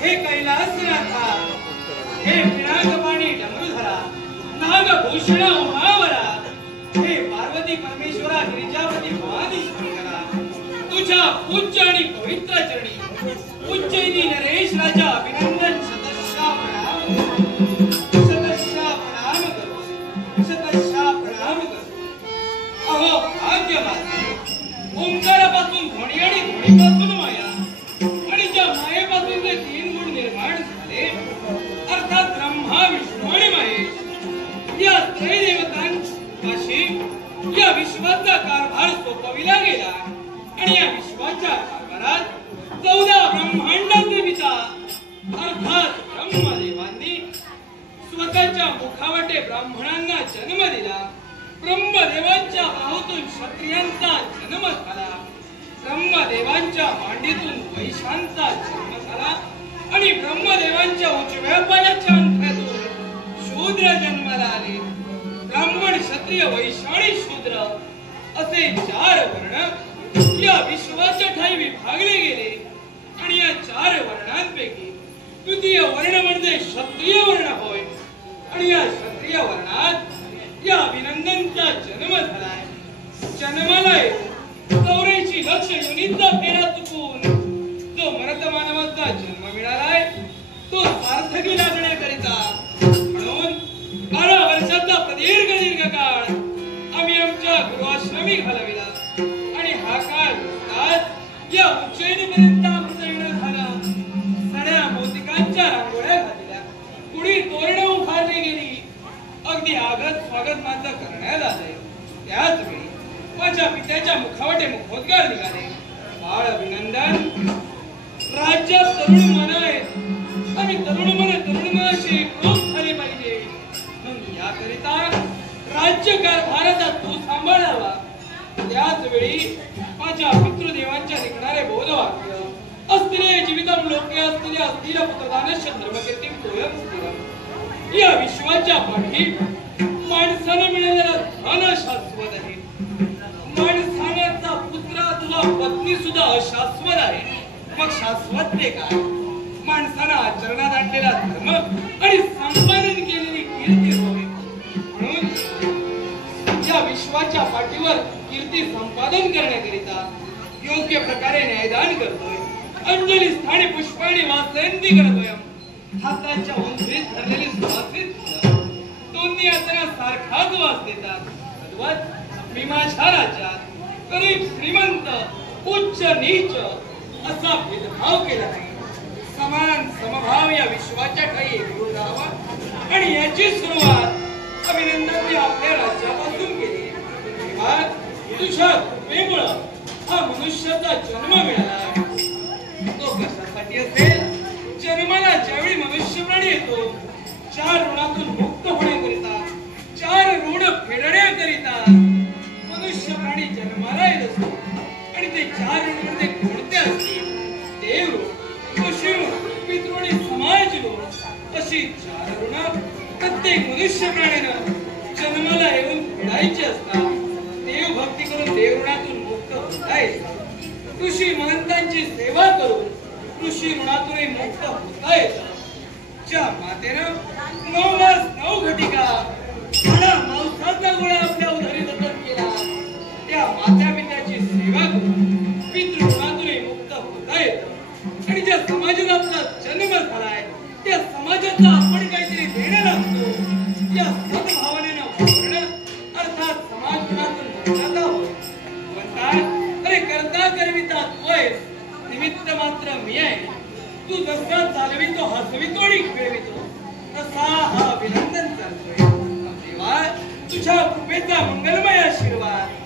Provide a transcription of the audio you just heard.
हे कैलासनाथा, हे पिनाकपाणी डमरुधरा, नागभूषण उमावरा, हे पार्वती परमेश्वरा गिरिजापती भवानी शंकरा, तुझ्या पूज्य आणि पवित्र चरणी उज्जैनी नरेश राजा अभिनंदन शतशः प्रणाम शतशः प्रणाम करो, शतशः प्रणाम करो। अहो भाग्य माझे, ओंकारापासून ध्वनी आणि ध्वनीपासून माया आणि ज्या मायेपासून जे तीन गुण निर्माण झाले, अर्थात ब्रह्मा विष्णू आणि महेश या त्रैदेवतांपाशी या विश्वाचा कारभार सोपविला गेला आणि या विश्वाच्या कारभारात 14 ब्रह्मांडाचे पिता अर्थात ब्रह्मदेवांनी स्वतःच्या मुखावटे ब्राह्मणांना जन्म दिला। ब्रह्मदेवांच्या बाहूतून क्षत्रियांचा जन्म झाला, ब्रह्मदेवांच्या मांडीतून वैशांचा जन्म झाला आणि ब्रह्मदेवांच्या उजव्या पायाच्या अंतरातून शूद्र जन्माला आले। ब्राह्मण, क्षत्रिय, वैश्य आणि शूद्र असे 4 वर्ण या विश्वाच्या ठाई विभागले गेले आणि या 4 वर्णांपैकी तृतीय वर्ण म्हणजे क्षत्रिय वर्ण होय आणि या क्षत्रिय वर्णात या अभिनंदनचा जन्म झालाय। जन्माला चौऱ्याऐंशी लक्ष योनींचा फेरा चुकून जो मरत मानवाचा जन्म मिळालाय तो सार्थकी लागण्याकरिता म्हणून 12 वर्षाचा प्रदीर्घ काळ आम्ही आमच्या गृहाश्रमी घालविला आणि हा काळ नुकताच या उज्जैनीपर्यंत आमचं येणं झालं। सड्या मोतिकांच्या रांगोळ्या घातल्या, कुणी तोरणं उभारली गेली, अगदी आगत स्वागत माझं करण्यात आलंय। त्याच वेळी माझ्या पित्याच्या मुखावटे मुखोद्गार निघाले, बाळ अभिनंदन, राज्यात तरुण मन आहेत आणि तरुण मनाशी एकरूप झाले पाहिजे, म्हणून याकरिता राज्य कारभाराचा तू सांभाळावा। त्याच वेळी माझ्या पितृदेवांच्या निघणारे बोध वाक्य असलेले जीवितम लोके असलेले असतील पुत्रदानस्य धर्मकीर्ती तोयम स्थिरम। या विश्वाच्या पाठी माणसानं मिळालेला धन शाश्वत आहे, माणसाचा पुत्र तुला पत्नी सुद्धा अशाश्वत आहे, मग शाश्वत ते काय? माणसानं आचरणात आणलेला धर्म आणि संपादन केलेली कीर्ती होय। म्हणून या विश्वाच्या पाठीवर कीर्ती संपादन करण्याकरिता योग्य प्रकारे न्यायदान करतोय, अंजली स्थानी पुष्पाणी वासंती करतोय, हाताच्या उंचीत धरलेली सुवासित दोन्ही हातांना सारखाच वास देतात। मी माझ्या राज्यात गरीब श्रीमंत उच्च नीच असा भेदभाव केला नाही, समान समभाव या विश्वाच्या ठाई एकरूप राहावा आणि याची सुरुवात अभिनंदनने आपल्या राज्यापासून केली। तुझ्या कृपेमुळे हा मनुष्याचा जन्म मिळाला, तो कशासाठी असेल? जन्माला ज्यावेळी मनुष्य प्राणी येतो 4 ऋणातून मुक्त होण्याकरिता, 4 ऋण फेडण्याकरिता मनुष्य प्राणी जन्माला येत असतो आणि ते 4 ऋण म्हणजे कोणते असतील? देव ऋण, ऋषी ऋण, पितृ आणि समाज ऋण अशी 4 ऋण प्रत्येक मनुष्य प्राण्यानं जन्माला येऊन फेडायची असतात। देव भक्ती करून देव ऋणातून मुक्त होता येतं, ऋषी महंतांची सेवा करून ऋषी ऋणातूनही मुक्त होता येतं। ज्या मातेनं 9 मास 9 घटिका मांसाचा गोळा आपल्या उदरी जतन केला, त्या माता पित्याची सेवा करून पितृ ऋणातूनही मुक्त होता येतं आणि ज्या समाजात आपला जन्म झालाय त्या समाजाचा आपण काहीतरी देणं लागतो। या सद्भावनेनं वागणं अर्थात समाज ऋणातून मुक्तता होय। म्हणतात अरे करता करविता तू आहेस, निमित्त मात्र मी आहे, तू जसा चालवितो हसवितो आणि खेळवितो तसा हा अभिनंदन चालतोय। देवा तुझ्या कृपेचा मंगलमय आशीर्वाद